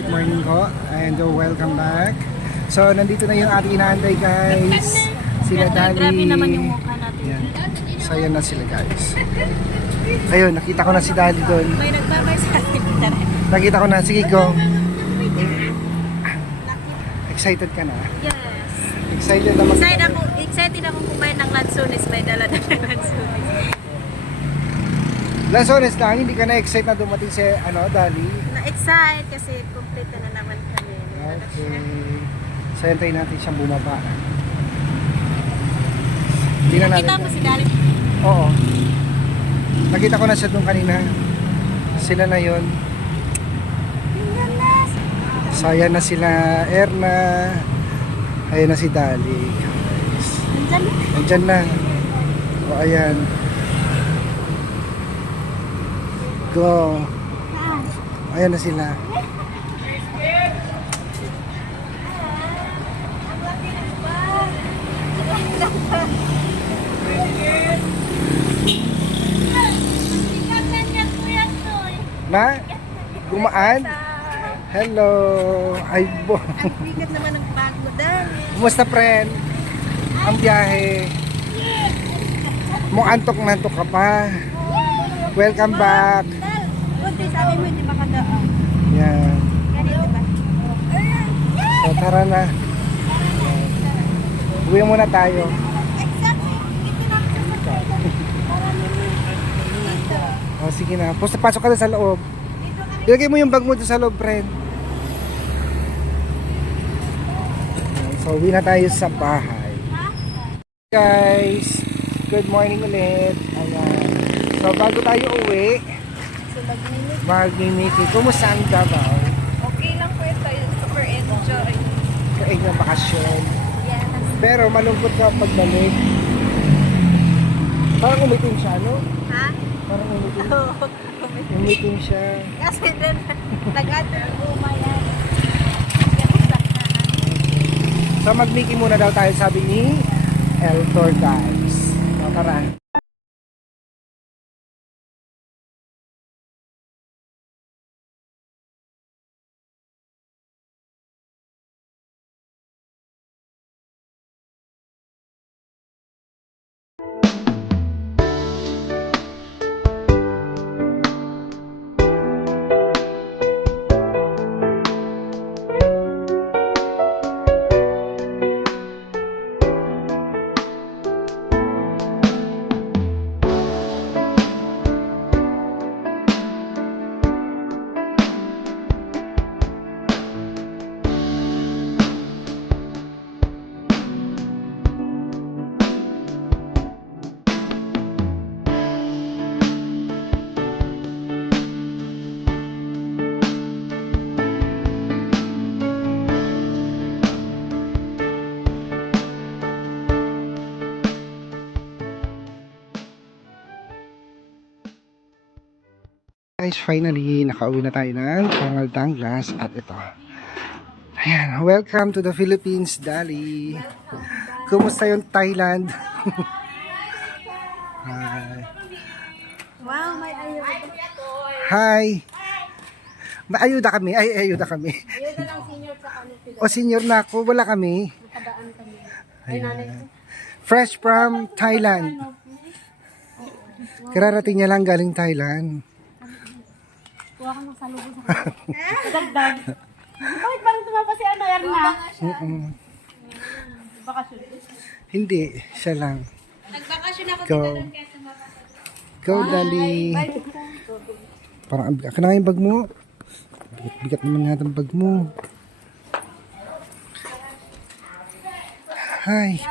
good morning po and welcome back. So nandito na yung ating inaantay guys. Sila Dali. Grabe naman yung mukha natin. Yan. So ayan na sila guys. Ayun, nakita ko na si Dali doon. May nagbabay sa akin. Nakita ko na, sige go. Excited ka na? Yes. Excited na Excited ako kumain ng lansones. May dala ng lansones. Lansones lang, hindi ka na-excite na dumating si Dali? Na-excite kasi complete na naman kami. Okay. So hintayin natin siyang bumaba. Hindi na natin. Nakita mo si Dali? Oo. Nakita ko na siya doon kanina. Sila na yun. So ayan na sila Erna. Ayan na si Dali. Nandyan na. O ayan. Go. Ayan na sila. Na? Gumaan? Hello. Ay bo. Bigat naman ng bag mo, Dali. Kumusta friend? Ang biyahe. Antok na antok ka pa. Welcome back. Kunti sabi mo, hindi makadaan. Yan. Ganito ba? So tara na. Uwi muna tayo. O sige na. Pasok ka na sa loob. Ilagay mo yung bag mo doon sa loob, friend. So uwi na tayo sa bahay. Guys, good morning ulit. Ayan. So bago tayo uwi, mag-meeting. Kumusta ang Davao? Okay lang po ito. Super enjoy. Kain ng bakasyon. Yes. Pero malungkot ka pagbalik. Parang umitim siya, no? Ha? Parang umitim. Oo. Umitim siya. Kasi din, nag-atter umayan. So mag-meeting muna daw tayo, sabi ni Eltor guys. So tara. Guys, finally, nakauwi na tayo ng Pangaltanglas at ito. Ayan, welcome to the Philippines, Dali. Kumusta yung Thailand? Hi. Wow, may ayun. Hi. Ayuda kami. Ay, ayuda kami. Ayun lang senior sa kami. O senior na ako, wala kami. Nakadaan kami. Ayan. Fresh from Thailand. Kararating niya lang galing Thailand. Kuha ka ng salubong sa kanya. Dagdag. Bakit parang tumapa si Erna? Bakasyon. Hindi, siya lang. Nagbakasyon ako Go. dito doon kaya tumapa. Go, Dali. Parang ang bigat. Kaya yung bag mo. Bigat naman nga ang bag mo. Hi.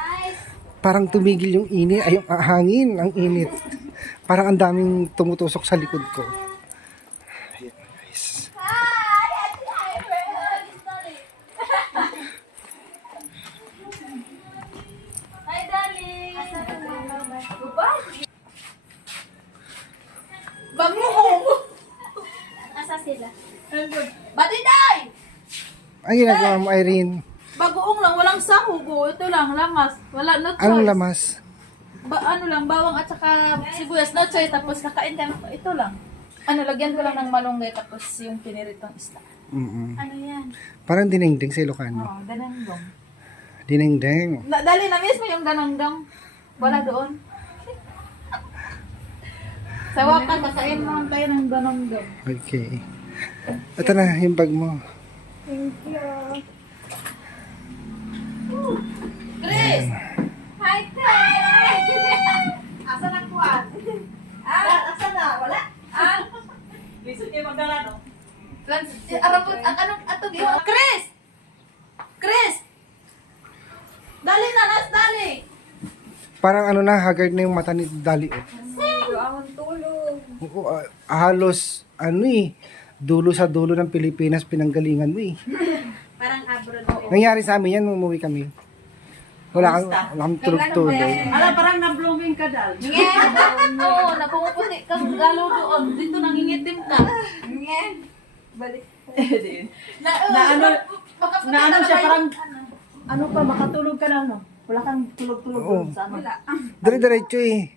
Parang tumigil yung init. Ay, yung hangin. Ang init. Parang ang daming tumutusok sa likod ko. Ayan, guys. Hi, darling. Bag mo ko! Asa sila? Badiday! Ang ginagawa mo, Irene? Bagoong lang, walang sahog. Ito lang, lamas. Wala, no choice. Anong lamas? Ano lang, bawang at saka sibuyas, no choice. Tapos kakain ka, ito lang. Lagyan ko lang ng malunggay tapos yung piniritong isda. Ano yan? Parang dinengdeng sa Ilocano. Oh, ganangdong. Dinengdeng. Dali na mismo yung ganangdong. Wala doon. Sa wakas, kakain mo lang tayo ng ganangdong. Okay. Ito na, yung bag mo. Thank you. Chris! Hi, Chris! Asan ang kuwan? Asan na? Wala? Gusto niyo magdala, no? Anong atog yun? Chris! Chris! Dali na, dali! Parang ano na, haggard na yung mata ni Dali. Ang tulog. Oo, halos, dulo sa dulo ng Pilipinas, pinanggalingan mo eh. Parang abroad mo. Nangyari sa amin yan, nung umuwi kami. Wala kang tulog-tulog. Ala, parang na-blooming ka, Dal. Oo, napumuputi kang lalo doon. Dito nangingitim ka. Balik. Na ano siya, parang, ano pa, makatulog ka na, no? Wala kang tulog-tulog Oo. doon sa ano. Dire-diretso eh.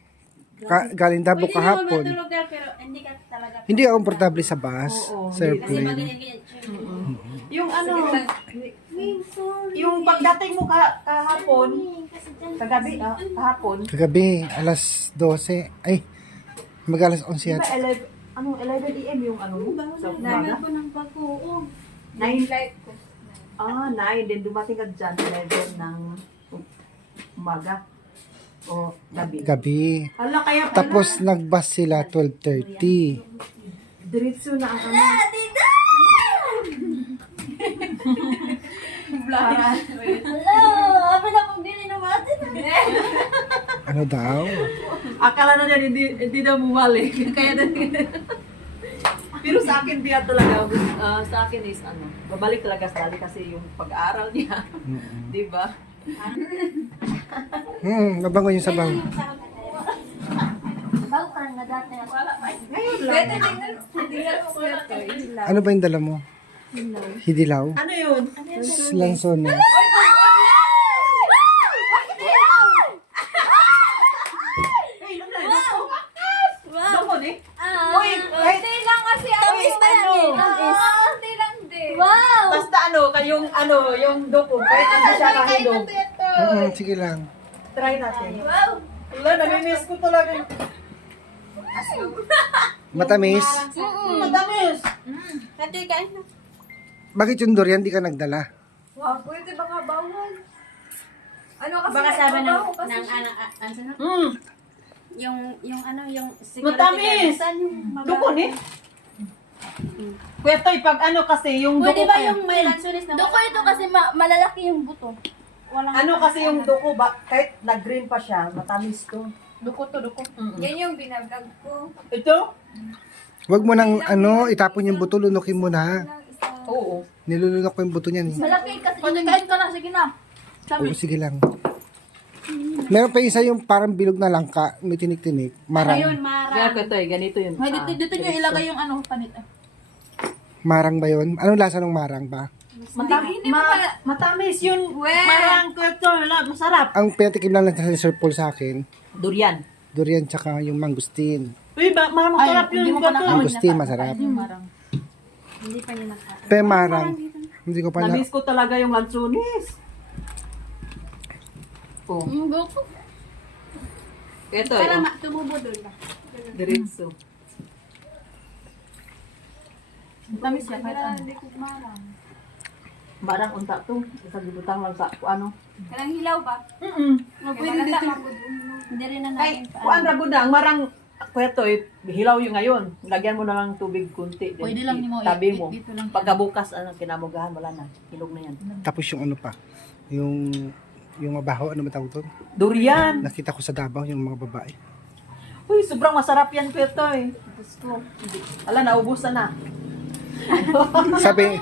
Galing Davao kahapon. Matulog ka pero hindi ka talaga. Hindi ako komportable sa bus, Oo, sa Kasi airplane. maganyan-ganyan. Yung ano, yung pagdating mo kahapon, kagabi, kahapon, Kagabi, alas 12. Ay, mag-alas 11 di ba yata. 11 AM yung ano, sa umaga? Ko ng bago. 9 9, then dumating ka dyan, 11 ng umaga. O gabi. Gabi. Hala, kaya pala, Tapos nagbus sila 12:30. diretso na ang ano. Para, Hello! Abi na kong dili natin. Ano daw? akala na niya hindi daw bumalik. Kaya pero sa akin diya talaga, sa akin is ano, babalik talaga sa dali kasi yung pag-aaral niya. Di ba? Mabango yung sabaw. Bago ka lang na dati. Ngayon lang. Ano ba yung dala mo? Hidilaw? Ano yun? Lansones. Hey, lumlay, doko ni? Uy, Hindi lang kasi tamis na yan eh. Hindi lang din. Wow! Basta yung doko, kahit hindi siya kahilog. Sige lang. Try natin. Wow! Wala, namimiss ko talaga. Matamis. Matamis. Kati kain na. Bakit yung durian di ka nagdala? Pwede baka bawal. Ano kasi? Baka sabi ng yung security Matamis! guard, saan yung Doko ni? Kuya Toy, pag ano kasi, yung Pwede doko ba kayo. yung may lansunis na? Duko ito kasi malalaki yung buto. Walang Ano kasi yung doko, kahit nag-green pa siya, matamis to. duko to, duko. Yan yung binablog ko. Ito? Huwag mo nang itapon yung buto, lunukin mo na. Oo. Nilulunok ko yung buto niyan. Malaki kasi Pwede kain ka na, sige na. Oo, sige lang. Meron pa isa yung parang bilog na langka, may tinik-tinik, Ayun, marang. marang. Kuya Toy, ganito yun. Dito nyo ilagay yung ano, panit. Marang ba yun? Anong lasa ng marang ba? Matamis yun. Marang Kuya Toy, masarap. Ang pinatikim lang sa Sir Paul sa akin, Durian. durian tsaka yung mangustin. Uy, masarap Ay, hindi yun mo pa Kuya Toy. Mangustin, masarap. Marang. Hindi pa niya nakain. Pero marang, hindi ko pa na... Namiss ko talaga yung lansunis. Oh. Duko. Kuya Toy, Para tumubo doon ba? diretso. Tamis yan, kahit ano. Barang unta to. Isang gibutang lang sa ano. Kalang hilaw ba? Pwede dito. Hindi rin na Kay, natin kuan ra gud ang marang Kuya Toy, hilaw yung ngayon. Lagyan mo na lang tubig kunti. Then Pwede lang ni mo, tabi mo. dito lang. Pagkabukas, kinamugahan, wala na. Hilog na yan. Tapos yung ano pa, yung mabaho, ano matawag doon? Durian! Nakita ko sa Davao yung mga babae. Uy, sobrang masarap yan, Kuya Toy. Diyos ko. Ala, naubusan na. Sabi,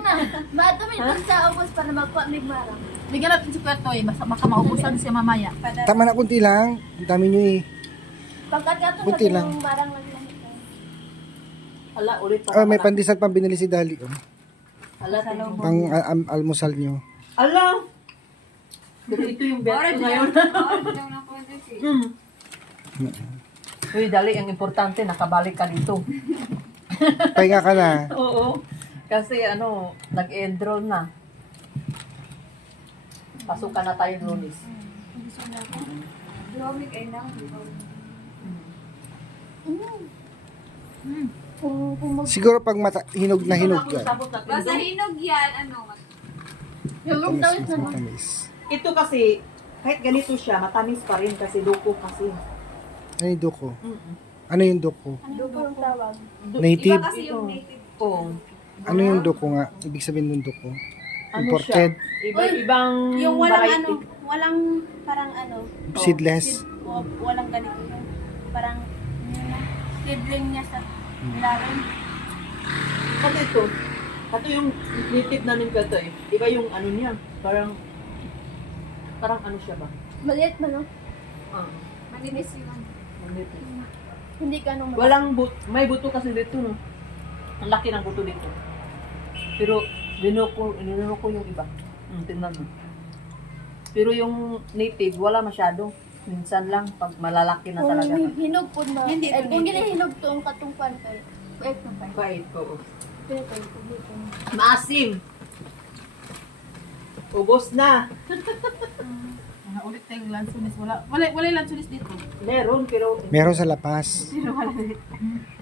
Madumi, sa ubos para magpa may marang. Bigyan natin si Kuya Toy, baka maubusan siya mamaya. tama na kunti lang. Ang dami nyo eh. Pagkatapos Kunti natin lang. yung barang lang lang. Ala, ulit pa. Oh, may pandesal pang binili si Dali. Oh. Ala, Pang almusal nyo. ala. Pero ito yung bet ko ngayon. Uy, dali, ang importante, nakabalik ka dito. Pahinga ka na. Oo. Kasi ano, nag-enroll na. Pasukan na tayo Lunes. Siguro pag hinog na hinog yan. Basta hinog yan, ano. Matamis, mas matamis. Ito kasi, kahit ganito siya, matamis pa rin kasi duko kasi. Ano yung duko? Ano yung duko? Duko ang tawag. Native? Iba kasi yung native. Oo. Ano yung duko nga? Ibig sabihin ng duko? Ano Imported? siya? Ibang Yung walang variety. ano, walang parang ano, Seedless? walang ganito yung parang yun na, seedling niya sa ilalim. Kasi ito yung native namin kato eh. Iba yung ano niya. Parang ano siya ba? Maliit man, no? Ah, Maninis yun. manipis. Hindi ka nung Walang may buto kasi dito, no? Ang laki ng buto dito. Pero, ninuko yung iba. Tingnan mo. Pero yung native, wala masyado. Minsan lang, pag malalaki na talaga. hinog po na. Hindi eh, kung hinog to ang katungpan ko. Wait na pa. Bait ko. Pwede. Maasim! Ubos na! Ulit tayong lansunis. Wala lansunis dito. Meron, pero Meron sa lapas.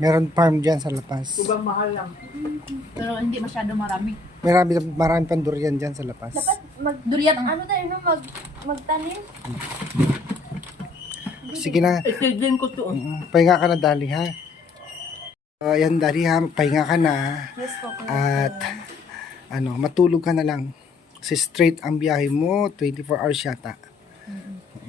Meron farm dyan sa lapas. subang mahal lang. Pero hindi masyado marami. Marami pang durian dyan sa lapas. Durian ang ano tayo, no? Magtanim. Sige na. Din ko to. Pahinga ka na, Dali, ha? Ayan, Dali, ha? Pahinga ka na. Yes po. At, matulog ka na lang. Kasi straight ang biyahe mo, 24 hours yata.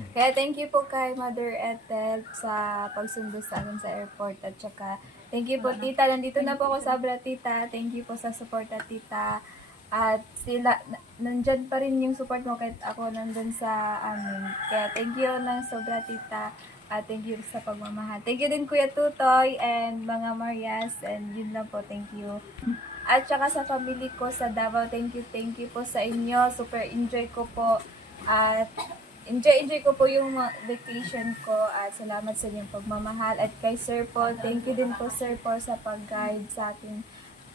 Kaya thank you po kay Mother Ethel sa pagsundo sa akin sa airport at saka thank you po tita, nandito na po ako sa Abra tita, thank you po sa support at tita at sila, nandyan pa rin yung support mo kahit ako nandun sa amin, kaya thank you ng sobra tita at thank you sa pagmamahal. Thank you din Kuya Tutoy and mga Marias and yun lang po, thank you. At saka sa family ko sa Davao, thank you po sa inyo, super enjoy ko po at enjoy ko po yung vacation ko at salamat sa inyong pagmamahal. At kay Sir Paul, thank you din po Sir Paul sa pag-guide sa akin.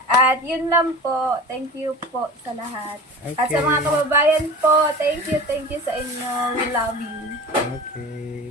At yun lang po, thank you po sa lahat. At sa mga kababayan po, thank you sa inyo. We love you. Okay.